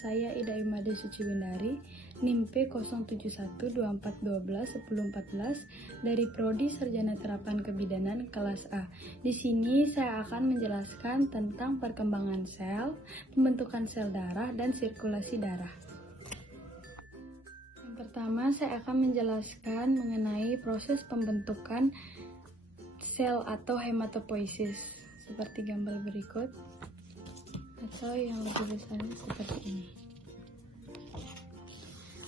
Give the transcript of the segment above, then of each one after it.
saya Ida Imade Suciwindari, NIM P07124121014 dari Prodi Sarjana Terapan Kebidanan kelas A. Di sini saya akan menjelaskan tentang perkembangan sel, pembentukan sel darah, dan sirkulasi darah. Yang pertama, saya akan menjelaskan mengenai proses pembentukan sel atau hematopoiesis seperti gambar berikut, atau yang lebih besarnya seperti ini.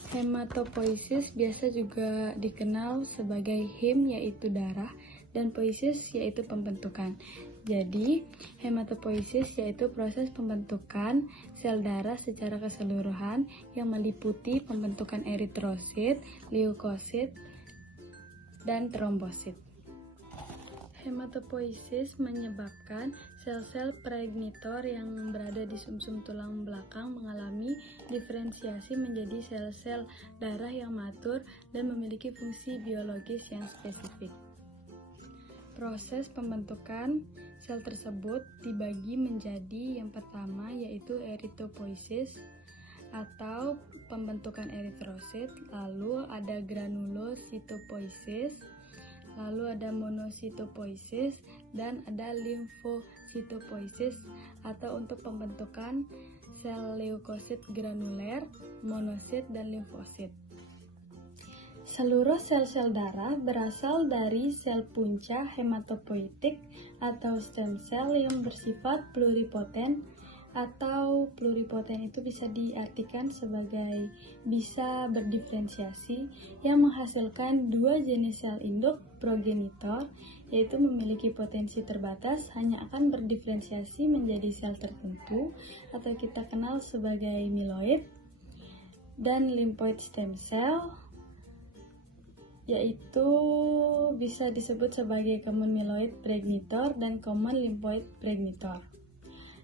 Hematopoiesis biasa juga dikenal sebagai hem yaitu darah dan poiesis yaitu pembentukan. Jadi, hematopoiesis yaitu proses pembentukan sel darah secara keseluruhan yang meliputi pembentukan eritrosit, leukosit, dan trombosit. Hematopoiesis menyebabkan sel-sel progenitor yang berada di sumsum tulang belakang mengalami diferensiasi menjadi sel-sel darah yang matur dan memiliki fungsi biologis yang spesifik. Proses pembentukan sel tersebut dibagi menjadi yang pertama yaitu eritropoiesis atau pembentukan eritrosit, lalu ada granulositopoiesis, lalu ada monositopoiesis, dan ada limfositopoiesis atau untuk pembentukan sel leukosit granuler, monosit, dan limfosit. Seluruh sel-sel darah berasal dari sel punca hematopoietik atau stem cell yang bersifat pluripoten, atau pluripoten itu bisa diartikan sebagai bisa berdiferensiasi yang menghasilkan dua jenis sel induk progenitor, yaitu memiliki potensi terbatas hanya akan berdiferensiasi menjadi sel tertentu atau kita kenal sebagai myeloid, dan lymphoid stem cell yaitu bisa disebut sebagai common myeloid progenitor dan common lymphoid progenitor.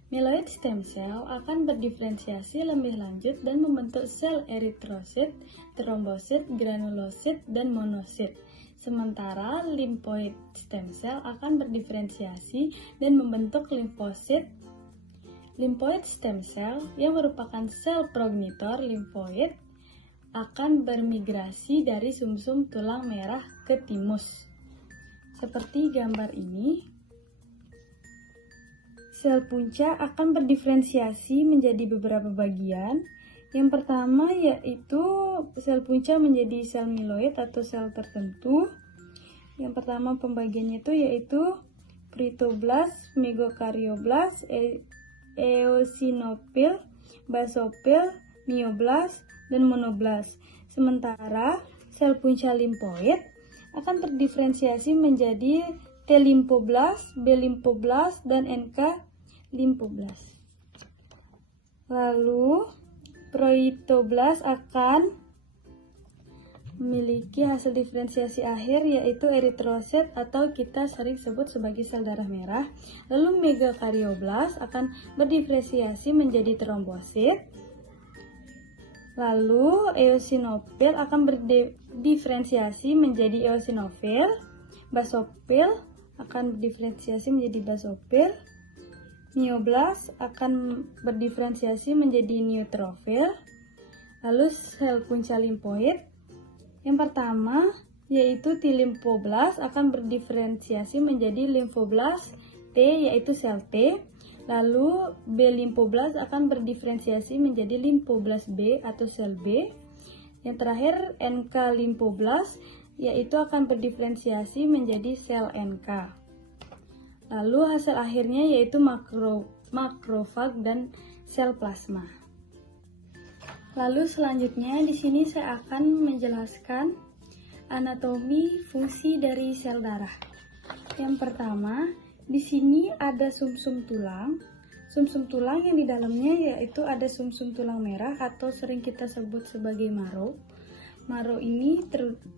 Myeloid stem cell akan berdiferensiasi lebih lanjut dan membentuk sel eritrosit, trombosit, granulosit, dan monosit. Sementara lymphoid stem cell akan berdiferensiasi dan membentuk limfosit. Lymphoid stem cell yang merupakan sel progenitor limfoid akan bermigrasi dari sumsum tulang merah ke timus. Seperti gambar ini. Sel punca akan berdiferensiasi menjadi beberapa bagian. Yang pertama yaitu sel punca menjadi sel myeloid atau sel tertentu. Yang pertama pembagiannya itu yaitu peritoblas, megakarioblas, eosinofil, basofil, myoblas, dan monoblas. Sementara sel punca limfoid akan terdiferensiasi menjadi T limfoblas, B limfoblas, dan NK limfoblas. Lalu proitoblas akan memiliki hasil diferensiasi akhir yaitu eritrosit atau kita sering sebut sebagai sel darah merah. Lalu megakarioblas akan berdiferensiasi menjadi trombosit. Lalu eosinofil akan berdiferensiasi menjadi eosinofil. Basofil akan berdiferensiasi menjadi basofil. Myoblas akan berdiferensiasi menjadi neutrofil. Lalu sel punca limfoid yang pertama yaitu T limfoblas akan berdiferensiasi menjadi limfoblas T yaitu sel T. Lalu B limfoblas akan berdiferensiasi menjadi limfoblas B atau sel B. Yang terakhir NK limfoblas yaitu akan berdiferensiasi menjadi sel NK. Lalu hasil akhirnya yaitu makrofag dan sel plasma. Lalu selanjutnya di sini saya akan menjelaskan anatomi fungsi dari sel darah. Yang pertama, di sini ada sumsum tulang. Sumsum tulang yang di dalamnya yaitu ada sumsum tulang merah atau sering kita sebut sebagai maro. Maro ini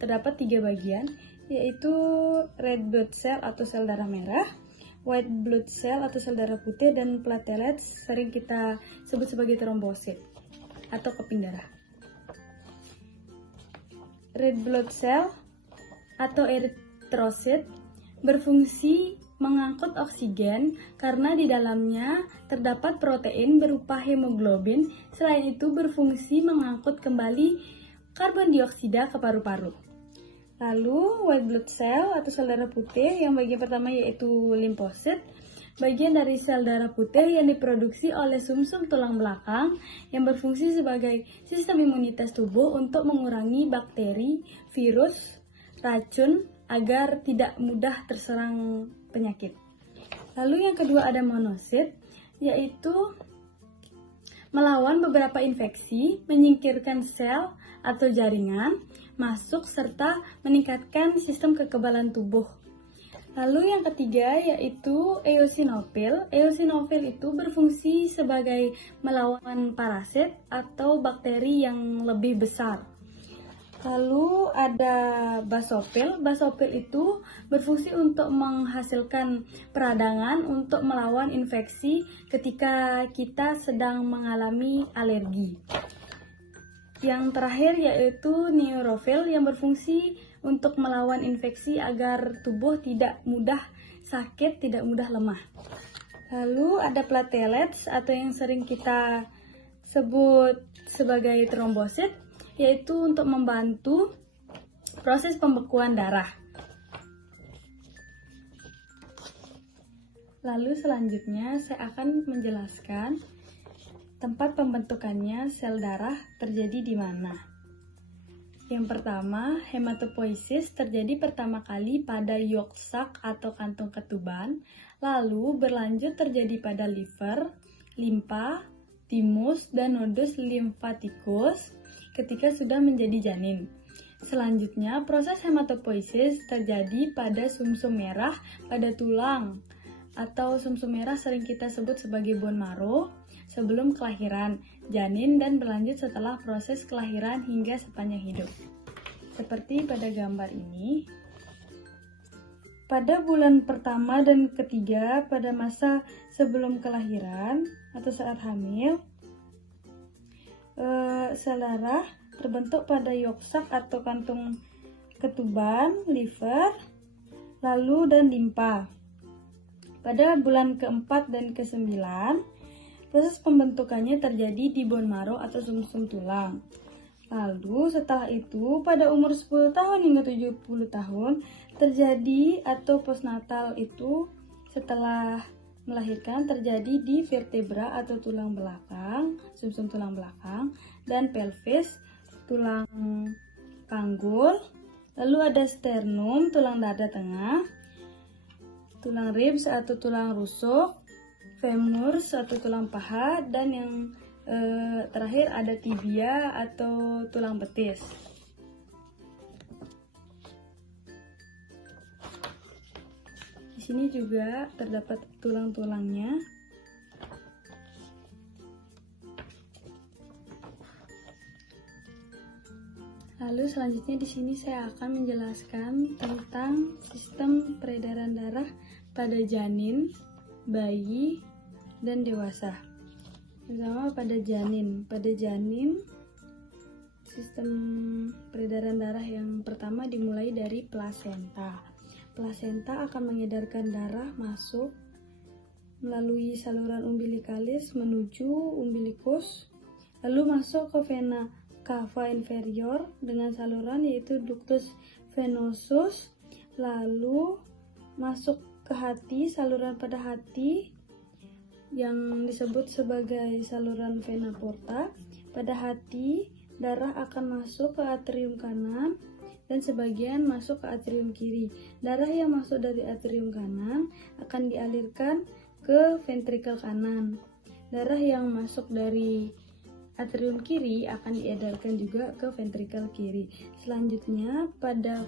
terdapat 3 bagian, yaitu red blood cell atau sel darah merah, white blood cell atau sel darah putih, dan platelets sering kita sebut sebagai trombosit atau keping darah. Red blood cell atau eritrosit berfungsi mengangkut oksigen karena di dalamnya terdapat protein berupa hemoglobin. Selain itu berfungsi mengangkut kembali karbon dioksida ke paru-paru. Lalu white blood cell atau sel darah putih yang bagian pertama yaitu limfosit, bagian dari sel darah putih yang diproduksi oleh sumsum tulang belakang yang berfungsi sebagai sistem imunitas tubuh untuk mengurangi bakteri, virus, racun agar tidak mudah terserang penyakit. Lalu yang kedua ada monosit, yaitu melawan beberapa infeksi, menyingkirkan sel atau jaringan masuk serta meningkatkan sistem kekebalan tubuh. Lalu yang ketiga yaitu eosinofil. Eosinofil itu berfungsi sebagai melawan parasit atau bakteri yang lebih besar. Lalu ada basofil. Basofil itu berfungsi untuk menghasilkan peradangan untuk melawan infeksi ketika kita sedang mengalami alergi. Yang terakhir yaitu neurofil yang berfungsi untuk melawan infeksi agar tubuh tidak mudah sakit, tidak mudah lemah. Lalu ada platelets atau yang sering kita sebut sebagai trombosit, yaitu untuk membantu proses pembekuan darah. Lalu selanjutnya saya akan menjelaskan tempat pembentukannya sel darah terjadi di mana. Yang pertama, hematopoiesis terjadi pertama kali pada yolk sac atau kantung ketuban, lalu berlanjut terjadi pada liver, limpa, timus, dan nodus limfatikus ketika sudah menjadi janin. Selanjutnya, proses hematopoiesis terjadi pada sumsum merah pada tulang atau sumsum merah sering kita sebut sebagai bone marrow sebelum kelahiran janin dan berlanjut setelah proses kelahiran hingga sepanjang hidup. Seperti pada gambar ini. Pada bulan pertama dan ketiga pada masa sebelum kelahiran atau saat hamil, sel darah terbentuk pada yolk sac atau kantung ketuban, liver, lalu dan limpa. Pada bulan keempat dan ke-9, proses pembentukannya terjadi di bone marrow atau sumsum tulang. Lalu setelah itu pada umur 10 tahun hingga 70 tahun terjadi atau postnatal itu setelah melahirkan terjadi di vertebra atau tulang belakang, sumsum tulang belakang, dan pelvis, tulang panggul. Lalu ada sternum, tulang dada tengah, tulang ribs atau tulang rusuk, femurs atau tulang paha, dan yang terakhir ada tibia atau tulang betis. Di sini juga terdapat tulang-tulangnya. Lalu selanjutnya di sini saya akan menjelaskan tentang sistem peredaran darah pada janin, bayi, dan dewasa. Pertama pada janin. Pada janin, sistem peredaran darah yang pertama dimulai dari plasenta. Plasenta akan mengedarkan darah masuk melalui saluran umbilikalis menuju umbilikus, lalu masuk ke vena cava inferior dengan saluran yaitu ductus venosus, lalu masuk ke hati, saluran pada hati yang disebut sebagai saluran vena porta. Pada hati, darah akan masuk ke atrium kanan dan sebagian masuk ke atrium kiri. Darah yang masuk dari atrium kanan akan dialirkan ke ventrikel kanan. Darah yang masuk dari atrium kiri akan diedarkan juga ke ventrikel kiri. Selanjutnya, pada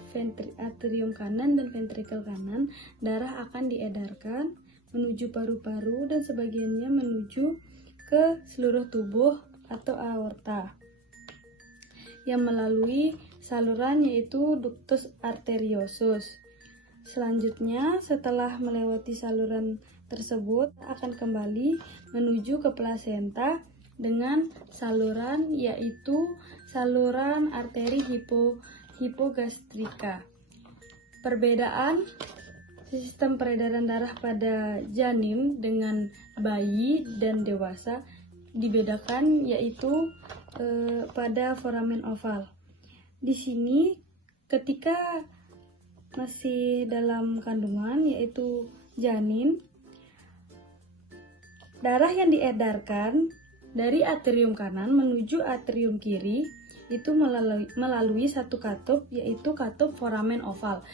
atrium kanan dan ventrikel kanan, darah akan diedarkan menuju paru-paru dan sebagiannya menuju ke seluruh tubuh atau aorta yang melalui saluran yaitu ductus arteriosus. Selanjutnya, setelah melewati saluran tersebut akan kembali menuju ke plasenta dengan saluran yaitu saluran arteri hipogastrika. Perbedaan sistem peredaran darah pada janin dengan bayi dan dewasa dibedakan, yaitu pada foramen oval. Di sini ketika masih dalam kandungan, yaitu janin, darah yang diedarkan dari atrium kanan menuju atrium kiri itu melalui satu katup, yaitu katup foramen oval.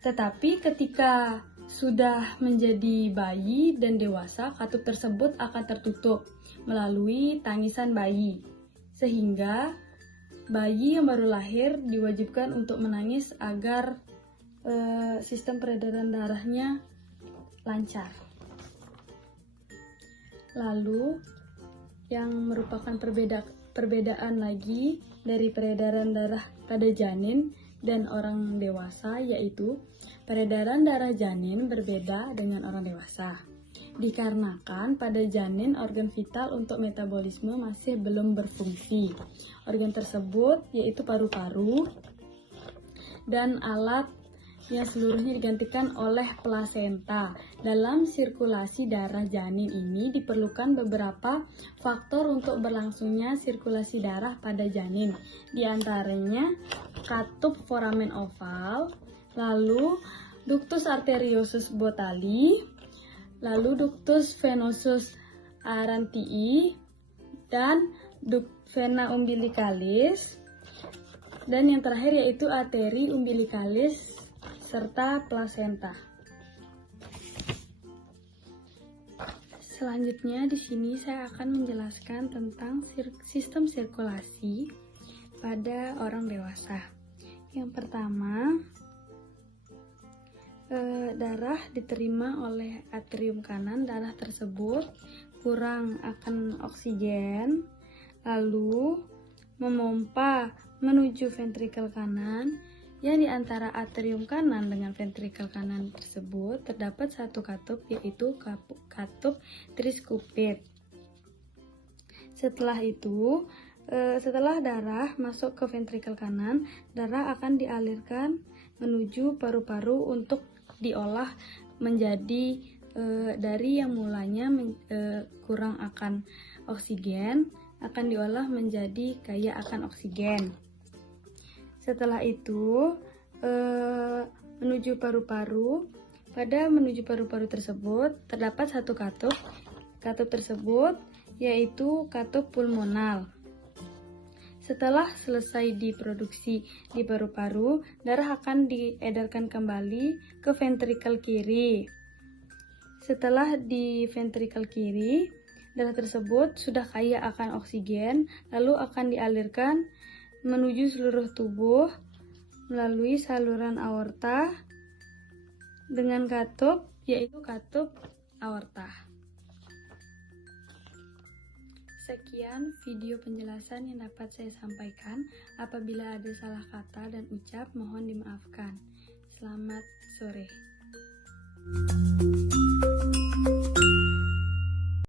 Tetapi ketika sudah menjadi bayi dan dewasa, katup tersebut akan tertutup melalui tangisan bayi, sehingga bayi yang baru lahir diwajibkan untuk menangis agar sistem peredaran darahnya lancar. Lalu yang merupakan perbedaan lagi dari peredaran darah pada janin dan orang dewasa, yaitu peredaran darah janin berbeda dengan orang dewasa. Dikarenakan pada janin organ vital untuk metabolisme masih belum berfungsi. Organ tersebut yaitu paru-paru dan alat yang seluruhnya digantikan oleh plasenta. Dalam sirkulasi darah janin ini diperlukan beberapa faktor untuk berlangsungnya sirkulasi darah pada janin. Di antaranya katup foramen oval, lalu ductus arteriosus bothali, lalu ductus venosus arantii, dan vena umbilicalis, dan yang terakhir yaitu arteri umbilicalis serta plasenta. Selanjutnya di sini saya akan menjelaskan tentang sistem sirkulasi pada orang dewasa. Yang pertama, darah diterima oleh atrium kanan. Darah tersebut kurang akan oksigen, lalu memompa menuju ventrikel kanan, yang di antara atrium kanan dengan ventrikel kanan tersebut terdapat satu katup, yaitu katup triskupit. Setelah itu, setelah darah masuk ke ventrikel kanan, darah akan dialirkan menuju paru-paru untuk diolah menjadi dari yang mulanya kurang akan oksigen, akan diolah menjadi kaya akan oksigen. Setelah itu menuju paru-paru. Pada menuju paru-paru tersebut terdapat satu katup. Katup tersebut yaitu katup pulmonal. Setelah selesai diproduksi di paru-paru, darah akan diedarkan kembali ke ventrikel kiri. Setelah di ventrikel kiri, darah tersebut sudah kaya akan oksigen, lalu akan dialirkan menuju seluruh tubuh melalui saluran aorta dengan katup, yaitu katup aorta. Sekian video penjelasan yang dapat saya sampaikan. Apabila ada salah kata dan ucap, mohon dimaafkan. Selamat sore.